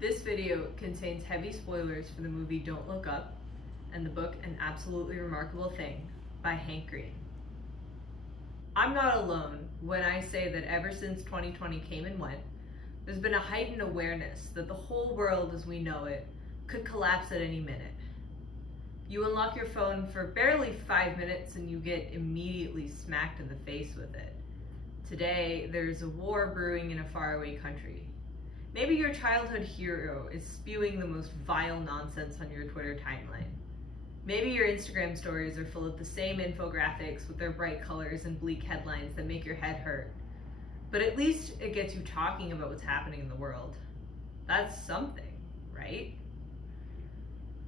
This video contains heavy spoilers for the movie Don't Look Up and the book An Absolutely Remarkable Thing by Hank Green. I'm not alone when I say that ever since 2020 came and went, there's been a heightened awareness that the whole world as we know it could collapse at any minute. You unlock your phone for barely 5 minutes and you get immediately smacked in the face with it. Today, there's a war brewing in a faraway country. Maybe your childhood hero is spewing the most vile nonsense on your Twitter timeline. Maybe your Instagram stories are full of the same infographics with their bright colors and bleak headlines that make your head hurt. But at least it gets you talking about what's happening in the world. That's something, right?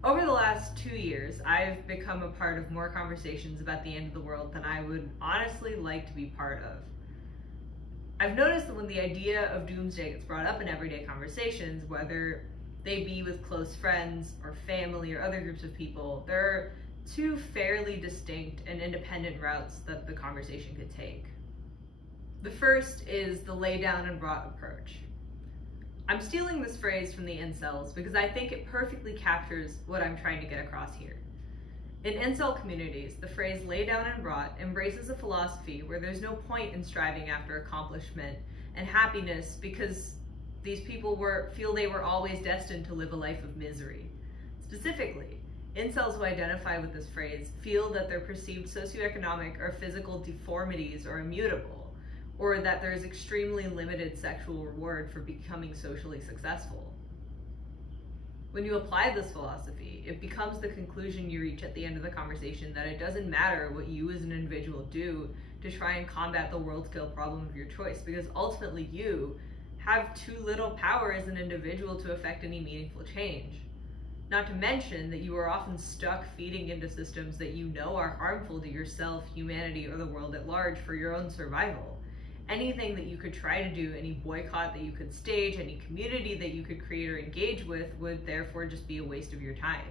Over the last 2 years, I've become a part of more conversations about the end of the world than I would honestly like to be part of. I've noticed that when the idea of doomsday gets brought up in everyday conversations, whether they be with close friends or family or other groups of people, there are two fairly distinct and independent routes that the conversation could take. The first is the lay down and rot approach. I'm stealing this phrase from the incels because I think it perfectly captures what I'm trying to get across here. In incel communities, the phrase lay down and rot embraces a philosophy where there's no point in striving after accomplishment and happiness because these people feel they were always destined to live a life of misery. Specifically, incels who identify with this phrase feel that their perceived socioeconomic or physical deformities are immutable, or that there is extremely limited sexual reward for becoming socially successful. When you apply this philosophy, it becomes the conclusion you reach at the end of the conversation that it doesn't matter what you as an individual do to try and combat the world-scale problem of your choice, because ultimately you have too little power as an individual to affect any meaningful change. Not to mention that you are often stuck feeding into systems that you know are harmful to yourself, humanity, or the world at large for your own survival. Anything that you could try to do, any boycott that you could stage, any community that you could create or engage with would therefore just be a waste of your time.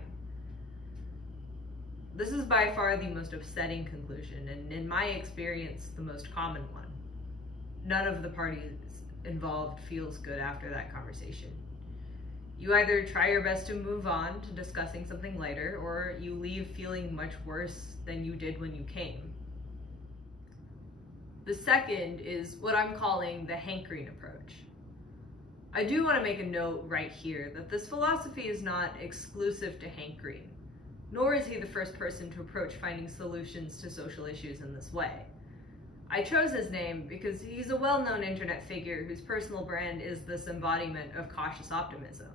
This is by far the most upsetting conclusion, and in my experience, the most common one. None of the parties involved feels good after that conversation. You either try your best to move on to discussing something lighter, or you leave feeling much worse than you did when you came. The second is what I'm calling the Hank Green approach. I do want to make a note right here that this philosophy is not exclusive to Hank Green, nor is he the first person to approach finding solutions to social issues in this way. I chose his name because he's a well-known internet figure whose personal brand is this embodiment of cautious optimism.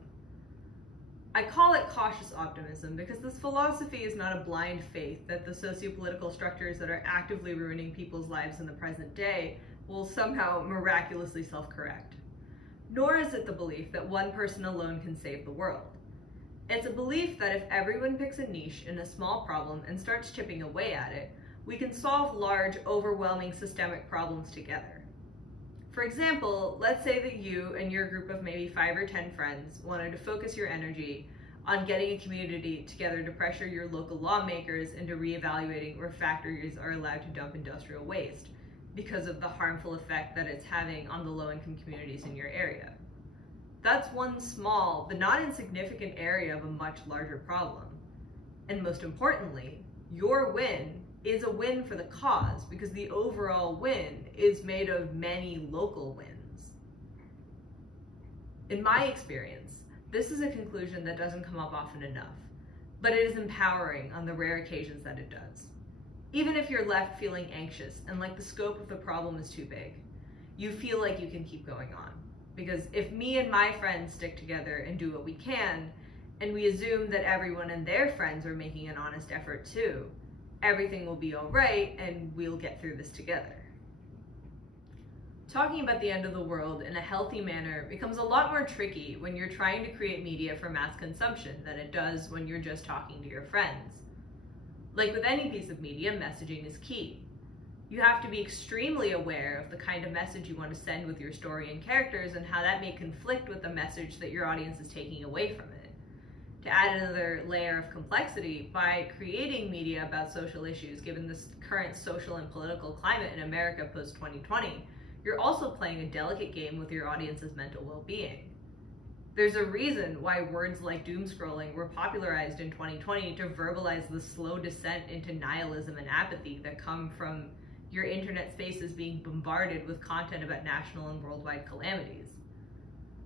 I call it cautious optimism because this philosophy is not a blind faith that the socio-political structures that are actively ruining people's lives in the present day will somehow miraculously self-correct. Nor is it the belief that one person alone can save the world. It's a belief that if everyone picks a niche in a small problem and starts chipping away at it, we can solve large, overwhelming systemic problems together. For example, let's say that you and your group of maybe 5 or 10 friends wanted to focus your energy on getting a community together to pressure your local lawmakers into reevaluating where factories are allowed to dump industrial waste because of the harmful effect that it's having on the low-income communities in your area. That's one small but not insignificant area of a much larger problem. And most importantly, your win is a win for the cause because the overall win is made of many local wins. In my experience, this is a conclusion that doesn't come up often enough, but it is empowering on the rare occasions that it does. Even if you're left feeling anxious and like the scope of the problem is too big, you feel like you can keep going on. Because if me and my friends stick together and do what we can, and we assume that everyone and their friends are making an honest effort too, everything will be all right and we'll get through this together. Talking about the end of the world in a healthy manner becomes a lot more tricky when you're trying to create media for mass consumption than it does when you're just talking to your friends. Like with any piece of media, messaging is key. You have to be extremely aware of the kind of message you want to send with your story and characters and how that may conflict with the message that your audience is taking away from it. To add another layer of complexity, by creating media about social issues, given this current social and political climate in America post-2020, you're also playing a delicate game with your audience's mental well-being. There's a reason why words like doom scrolling were popularized in 2020 to verbalize the slow descent into nihilism and apathy that come from your internet spaces being bombarded with content about national and worldwide calamities.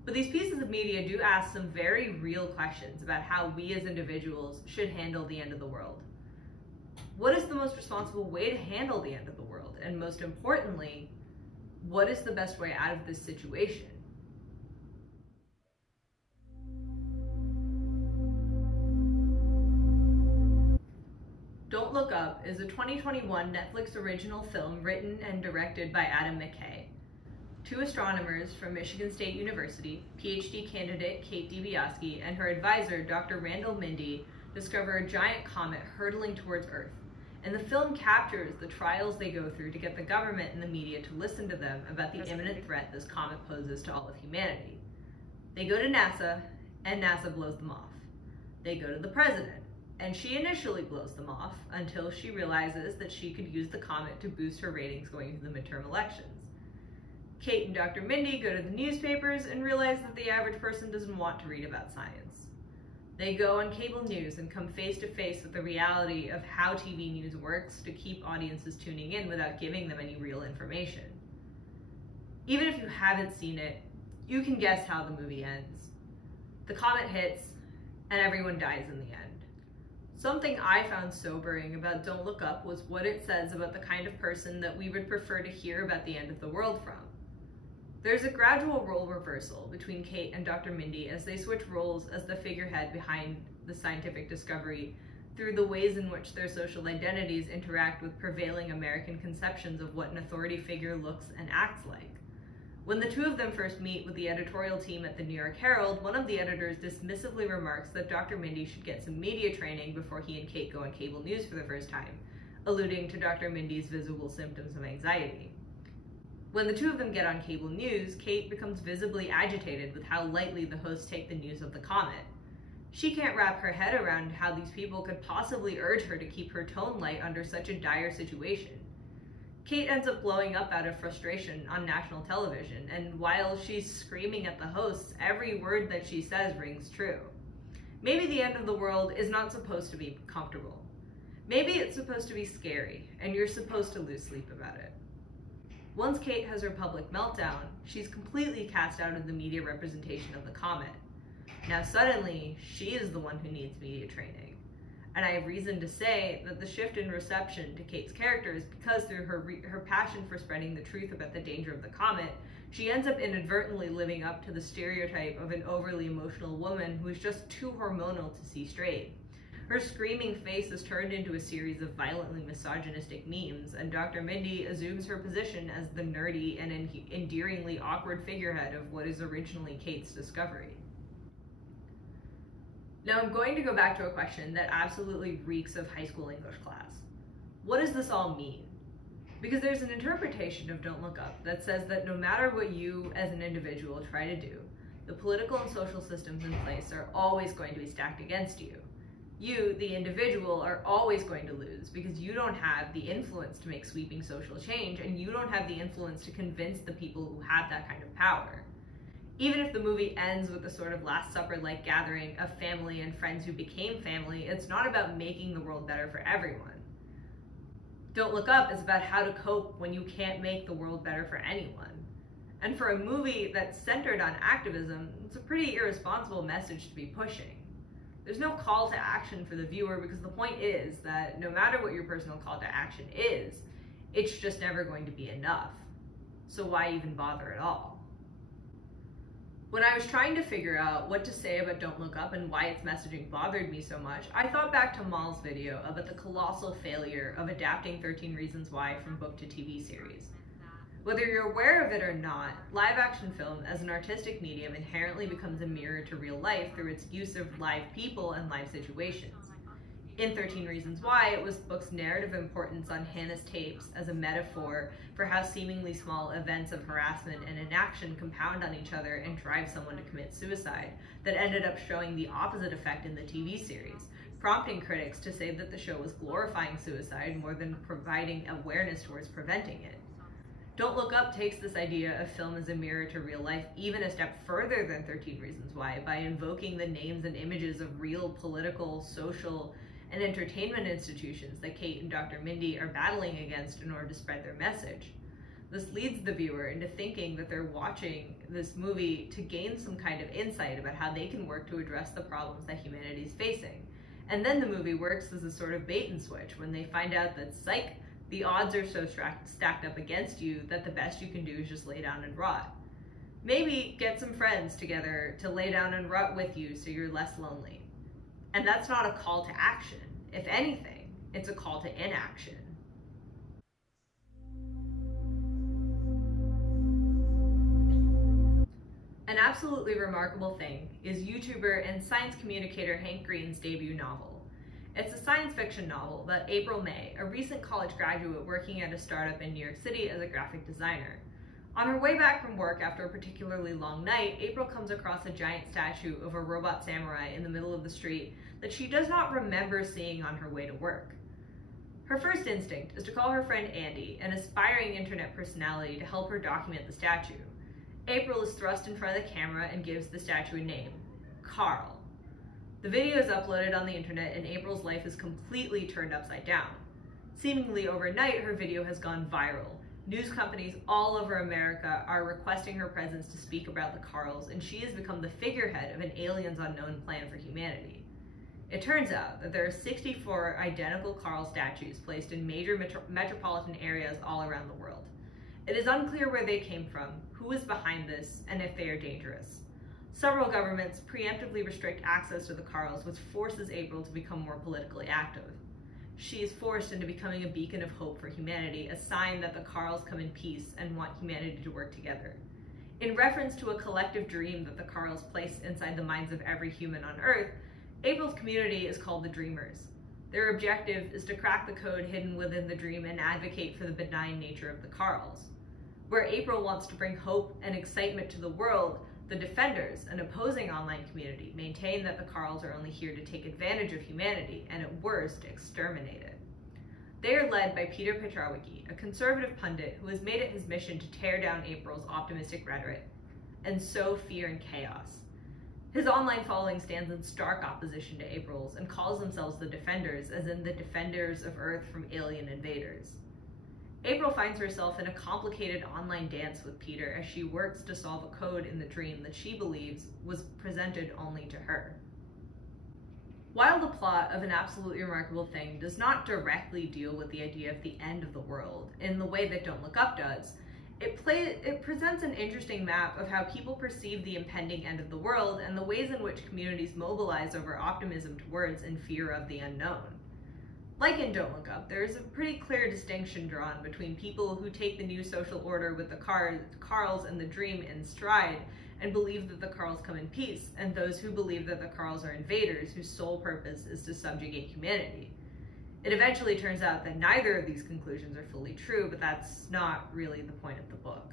But these pieces of media do ask some very real questions about how we as individuals should handle the end of the world. What is the most responsible way to handle the end of the world? And most importantly, what is the best way out of this situation? Don't Look Up is a 2021 Netflix original film written and directed by Adam McKay. Two astronomers from Michigan State University, PhD candidate Kate DiBiase and her advisor, Dr. Randall Mindy, discover a giant comet hurtling towards Earth, and the film captures the trials they go through to get the government and the media to listen to them about the imminent threat this comet poses to all of humanity. They go to NASA, and NASA blows them off. They go to the president, and she initially blows them off until she realizes that she could use the comet to boost her ratings going into the midterm elections. Kate and Dr. Mindy go to the newspapers and realize that the average person doesn't want to read about science. They go on cable news and come face to face with the reality of how TV news works to keep audiences tuning in without giving them any real information. Even if you haven't seen it, you can guess how the movie ends. The comet hits, and everyone dies in the end. Something I found sobering about Don't Look Up was what it says about the kind of person that we would prefer to hear about the end of the world from. There's a gradual role reversal between Kate and Dr. Mindy as they switch roles as the figurehead behind the scientific discovery through the ways in which their social identities interact with prevailing American conceptions of what an authority figure looks and acts like. When the two of them first meet with the editorial team at the New York Herald, one of the editors dismissively remarks that Dr. Mindy should get some media training before he and Kate go on cable news for the first time, alluding to Dr. Mindy's visible symptoms of anxiety. When the two of them get on cable news, Kate becomes visibly agitated with how lightly the hosts take the news of the comet. She can't wrap her head around how these people could possibly urge her to keep her tone light under such a dire situation. Kate ends up blowing up out of frustration on national television, and while she's screaming at the hosts, every word that she says rings true. Maybe the end of the world is not supposed to be comfortable. Maybe it's supposed to be scary, and you're supposed to lose sleep about it. Once Kate has her public meltdown, she's completely cast out of the media representation of the comet. Now suddenly, she is the one who needs media training. And I have reason to say that the shift in reception to Kate's character is because through her passion for spreading the truth about the danger of the comet, she ends up inadvertently living up to the stereotype of an overly emotional woman who is just too hormonal to see straight. Her screaming face is turned into a series of violently misogynistic memes, and Dr. Mindy assumes her position as the nerdy and endearingly awkward figurehead of what is originally Kate's discovery. Now I'm going to go back to a question that absolutely reeks of high school English class. What does this all mean? Because there's an interpretation of Don't Look Up that says that no matter what you as an individual try to do, the political and social systems in place are always going to be stacked against you. You, the individual, are always going to lose because you don't have the influence to make sweeping social change, and you don't have the influence to convince the people who have that kind of power. Even if the movie ends with a sort of Last Supper-like gathering of family and friends who became family, it's not about making the world better for everyone. Don't Look Up is about how to cope when you can't make the world better for anyone. And for a movie that's centered on activism, it's a pretty irresponsible message to be pushing. There's no call to action for the viewer because the point is that no matter what your personal call to action is, it's just never going to be enough. So why even bother at all? When I was trying to figure out what to say about Don't Look Up and why its messaging bothered me so much, I thought back to Mal's video about the colossal failure of adapting 13 Reasons Why from book to TV series. Whether you're aware of it or not, live-action film as an artistic medium inherently becomes a mirror to real life through its use of live people and live situations. In 13 Reasons Why, it was the book's narrative importance on Hannah's tapes as a metaphor for how seemingly small events of harassment and inaction compound on each other and drive someone to commit suicide that ended up showing the opposite effect in the TV series, prompting critics to say that the show was glorifying suicide more than providing awareness towards preventing it. Don't Look Up takes this idea of film as a mirror to real life even a step further than 13 Reasons Why by invoking the names and images of real political, social, and entertainment institutions that Kate and Dr. Mindy are battling against in order to spread their message. This leads the viewer into thinking that they're watching this movie to gain some kind of insight about how they can work to address the problems that humanity is facing. And then the movie works as a sort of bait and switch when they find out that, psych, the odds are so stacked up against you that the best you can do is just lay down and rot. Maybe get some friends together to lay down and rot with you so you're less lonely. And that's not a call to action. If anything, it's a call to inaction. An absolutely remarkable thing is YouTuber and science communicator Hank Green's debut novel. It's a science fiction novel about April May, a recent college graduate working at a startup in New York City as a graphic designer. On her way back from work after a particularly long night, April comes across a giant statue of a robot samurai in the middle of the street that she does not remember seeing on her way to work. Her first instinct is to call her friend Andy, an aspiring internet personality, to help her document the statue. April is thrust in front of the camera and gives the statue a name, Carl. The video is uploaded on the internet and April's life is completely turned upside down. Seemingly overnight, her video has gone viral. News companies all over America are requesting her presence to speak about the Carls, and she has become the figurehead of an aliens unknown plan for humanity. It turns out that there are 64 identical Carl statues placed in major metropolitan areas all around the world. It is unclear where they came from, who is behind this, and if they are dangerous. Several governments preemptively restrict access to the Carls, which forces April to become more politically active. She is forced into becoming a beacon of hope for humanity, a sign that the Carls come in peace and want humanity to work together. In reference to a collective dream that the Carls place inside the minds of every human on Earth, April's community is called the Dreamers. Their objective is to crack the code hidden within the dream and advocate for the benign nature of the Carls. Where April wants to bring hope and excitement to the world, the Defenders, an opposing online community, maintain that the Carls are only here to take advantage of humanity and at worst exterminate it. They are led by Peter Petrowicki, a conservative pundit who has made it his mission to tear down April's optimistic rhetoric and sow fear and chaos. His online following stands in stark opposition to April's and calls themselves the Defenders, as in the defenders of Earth from alien invaders. April finds herself in a complicated online dance with Peter as she works to solve a code in the dream that she believes was presented only to her. While the plot of An Absolutely Remarkable Thing does not directly deal with the idea of the end of the world in the way that Don't Look Up does, it presents an interesting map of how people perceive the impending end of the world and the ways in which communities mobilize over optimism towards and fear of the unknown. Like in Don't Look Up, there is a pretty clear distinction drawn between people who take the new social order with the Carls and the dream in stride and believe that the Carls come in peace, and those who believe that the Carls are invaders whose sole purpose is to subjugate humanity. It eventually turns out that neither of these conclusions are fully true, but that's not really the point of the book.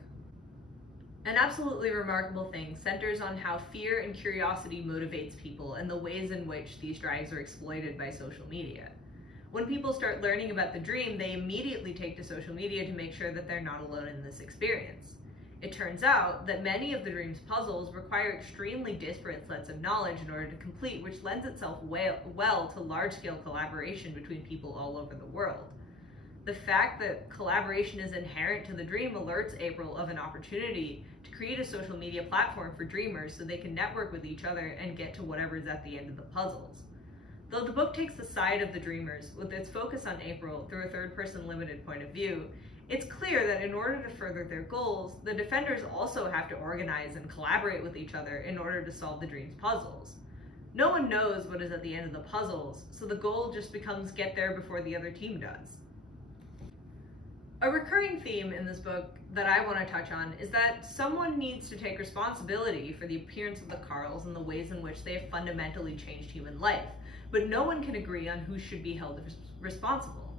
An Absolutely Remarkable Thing centers on how fear and curiosity motivates people and the ways in which these drives are exploited by social media. When people start learning about the dream, they immediately take to social media to make sure that they're not alone in this experience. It turns out that many of the dream's puzzles require extremely disparate sets of knowledge in order to complete, which lends itself well to large-scale collaboration between people all over the world. The fact that collaboration is inherent to the dream alerts April of an opportunity to create a social media platform for dreamers so they can network with each other and get to whatever's at the end of the puzzles. Though the book takes the side of the dreamers, with its focus on April through a third-person limited point of view, it's clear that in order to further their goals, the Defenders also have to organize and collaborate with each other in order to solve the dream's puzzles. No one knows what is at the end of the puzzles, so the goal just becomes get there before the other team does. A recurring theme in this book that I want to touch on is that someone needs to take responsibility for the appearance of the Carls and the ways in which they have fundamentally changed human life, but no one can agree on who should be held responsible.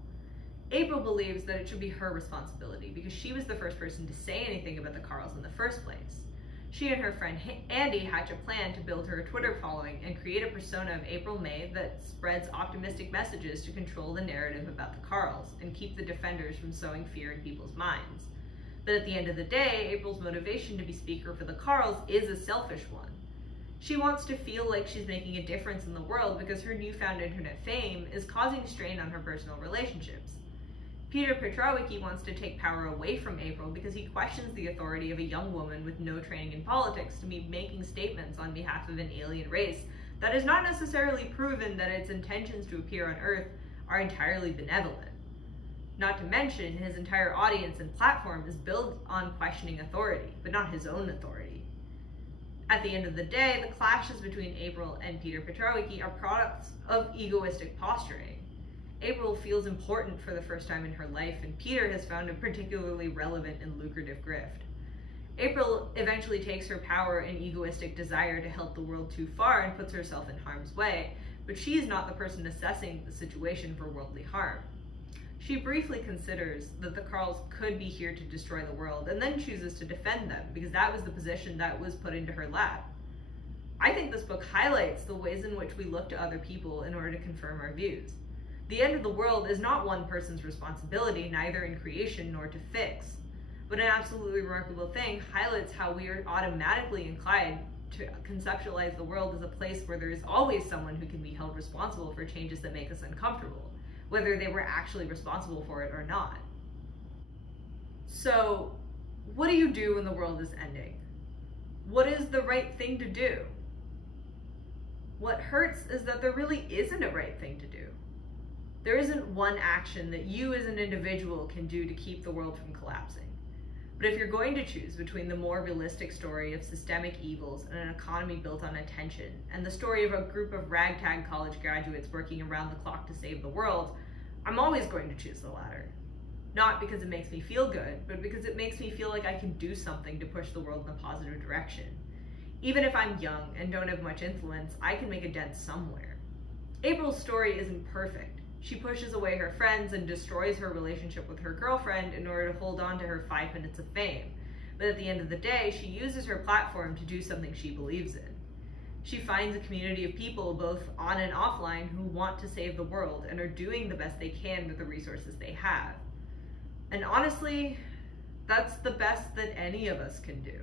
April believes that it should be her responsibility because she was the first person to say anything about the Carls in the first place. She and her friend Andy hatch a plan to build her a Twitter following and create a persona of April May that spreads optimistic messages to control the narrative about the Carls and keep the Defenders from sowing fear in people's minds. But at the end of the day, April's motivation to be speaker for the Carls is a selfish one. She wants to feel like she's making a difference in the world because her newfound internet fame is causing strain on her personal relationships. Peter Petrowicki wants to take power away from April because he questions the authority of a young woman with no training in politics to be making statements on behalf of an alien race that is not necessarily proven that its intentions to appear on Earth are entirely benevolent. Not to mention, his entire audience and platform is built on questioning authority, but not his own authority. At the end of the day, the clashes between April and Peter Petrowicki are products of egoistic posturing. April feels important for the first time in her life, and Peter has found a particularly relevant and lucrative grift. April eventually takes her power and egoistic desire to help the world too far and puts herself in harm's way, but she is not the person assessing the situation for worldly harm. She briefly considers that the Carls could be here to destroy the world, and then chooses to defend them, because that was the position that was put into her lap. I think this book highlights the ways in which we look to other people in order to confirm our views. The end of the world is not one person's responsibility, neither in creation nor to fix, but an absolutely remarkable thing highlights how we are automatically inclined to conceptualize the world as a place where there is always someone who can be held responsible for changes that make us uncomfortable, whether they were actually responsible for it or not. So, what do you do when the world is ending? What is the right thing to do? What hurts is that there really isn't a right thing to do. There isn't one action that you as an individual can do to keep the world from collapsing. But if you're going to choose between the more realistic story of systemic evils and an economy built on attention, and the story of a group of ragtag college graduates working around the clock to save the world, I'm always going to choose the latter. Not because it makes me feel good, but because it makes me feel like I can do something to push the world in a positive direction. Even if I'm young and don't have much influence, I can make a dent somewhere. April's story isn't perfect. She pushes away her friends and destroys her relationship with her girlfriend in order to hold on to her 5 minutes of fame. But at the end of the day, she uses her platform to do something she believes in. She finds a community of people, both on and offline, who want to save the world and are doing the best they can with the resources they have. And honestly, that's the best that any of us can do.